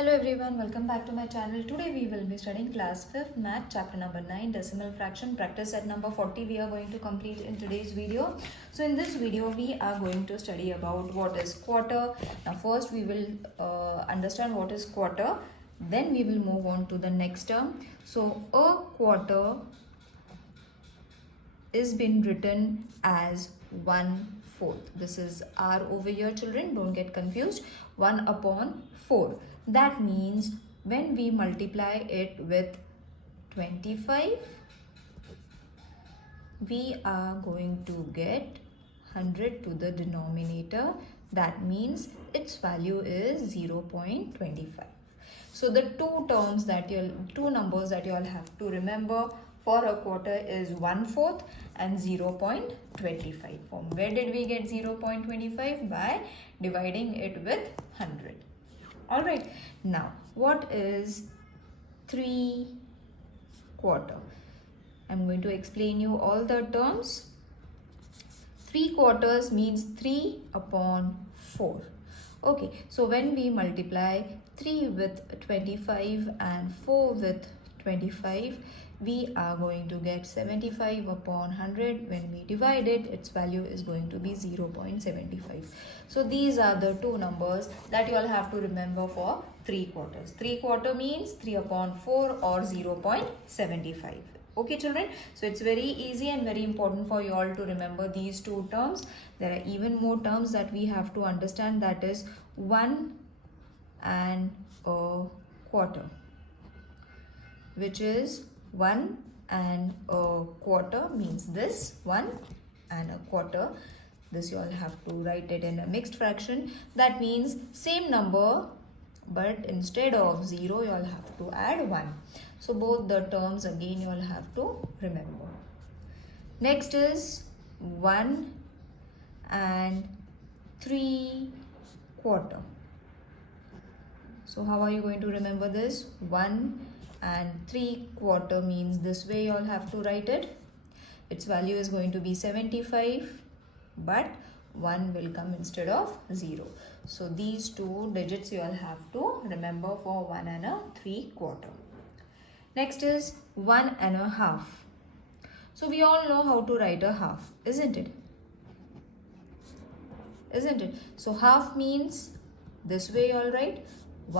Hello everyone, welcome back to my channel. Today we will be studying class 5th math chapter number 9 decimal fraction practice set number 40 we are going to complete in today's video. So in this video we are going to study about what is quarter. Now first we will understand what is quarter, then we will move on to the next term. So a quarter is been written as 1/4. This is R over here, children, don't get confused. 1/4. That means when we multiply it with 25, we are going to get 100 to the denominator. That means its value is 0.25. So the two numbers that you all have to remember for a quarter is 1/4 and 0.25. From where did we get 0.25? By dividing it with 100. Alright, now what is 3/4? I'm going to explain you all the terms. 3/4 means 3/4. Okay, so when we multiply 3 with 25 and 4 with 25, we are going to get 75/100. When we divide it, its value is going to be 0.75. So these are the two numbers that you all have to remember for 3/4. 3/4 means 3/4 or 0.75. Okay children, so it's very easy and very important for you all to remember these two terms. There are even more terms that we have to understand, that is 1 and a quarter, which is 1 and a quarter means this 1 and a quarter. This you all have to write it in a mixed fraction. That means same number, but instead of 0 you all have to add 1. So both the terms again you all have to remember. Next is 1 and 3/4. So how are you going to remember this? 1 and 3/4 means this way you all have to write it. Its value is going to be 75, but 1 will come instead of 0. So these two digits you all have to remember for 1 and a 3/4. Next is 1.5. So we all know how to write a half, isn't it? Isn't it? So half means this way you all write.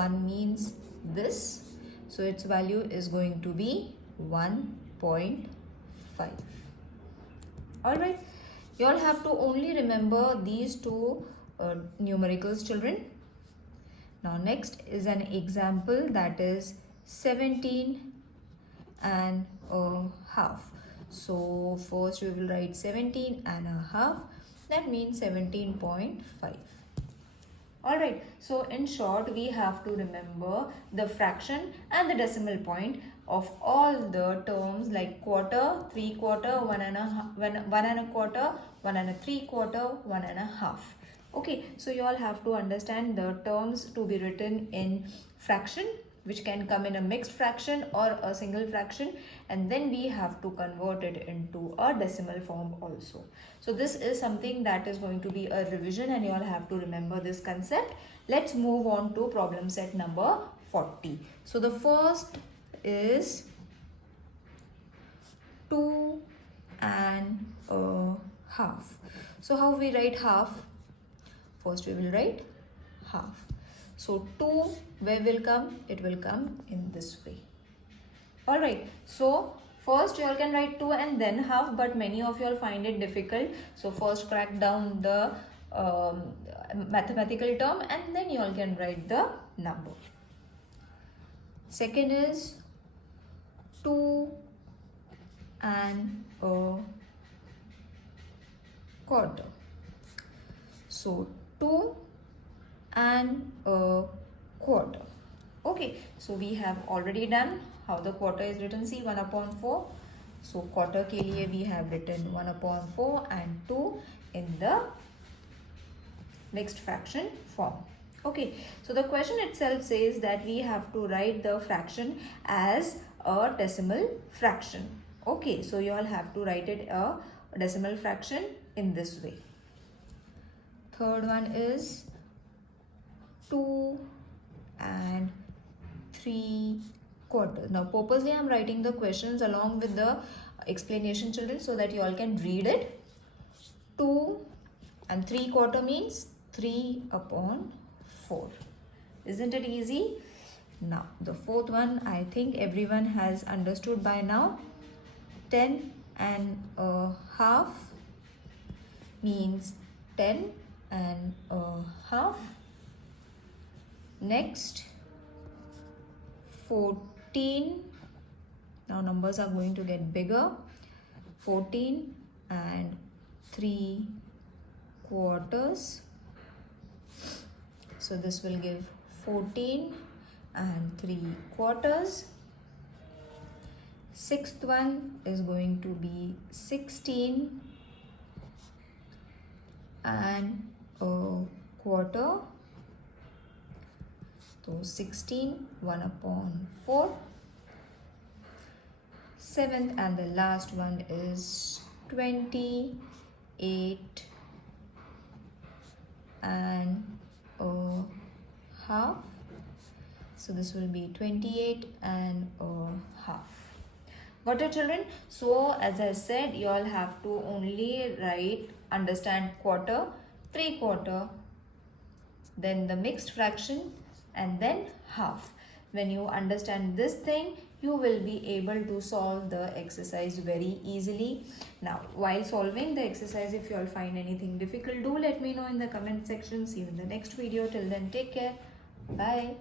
1 means this. So its value is going to be 1.5. Alright. You all have to only remember these two numericals, children. Now next is an example, that is 17.5. So first we will write 17.5. That means 17.5. Alright, so in short we have to remember the fraction and the decimal point of all the terms like quarter, 3/4, 1.25, 1.75, 1.5. Okay, so you all have to understand the terms to be written in fraction, which can come in a mixed fraction or a single fraction, and then we have to convert it into a decimal form also. So this is something that is going to be a revision and you all have to remember this concept. Let's move on to problem set number 40. So the first is 2.5. So how we write half? First we will write half. So 2 where will come? It will come in this way. Alright, so first you all can write 2 and then half, but many of you all find it difficult. So first crack down the mathematical term and then you all can write the number. Second is 2.25. So 2.25. Okay, so we have already done how the quarter is written. See, 1/4. So quarter ke liye we have written 1/4 and 2 in the mixed fraction form. Okay, so the question itself says that we have to write the fraction as a decimal fraction. Okay, so you all have to write it a decimal fraction in this way. Third one is 2 and 3 quarters. Now purposely I'm writing the questions along with the explanation, children, so that you all can read it. 2 and 3 quarter means 3 upon 4. Isn't it easy? Now the fourth one, I think everyone has understood by now. 10 and a half means 10 and a half. Next, 14. Now numbers are going to get bigger. 14 and 3 quarters. So this will give 14 and 3 quarters. Sixth one is going to be 16 and a quarter. So 16, 1 upon 4. Seventh and the last one is 28 and a half. So this will be 28 and a half. Got it, children? So as I said, you all have to only write, understand quarter, 3 quarter, then the mixed fraction, and then half. When you understand this thing, you will be able to solve the exercise very easily. Now while solving the exercise, if you all find anything difficult, do let me know in the comment section. See you in the next video. Till then, take care. Bye.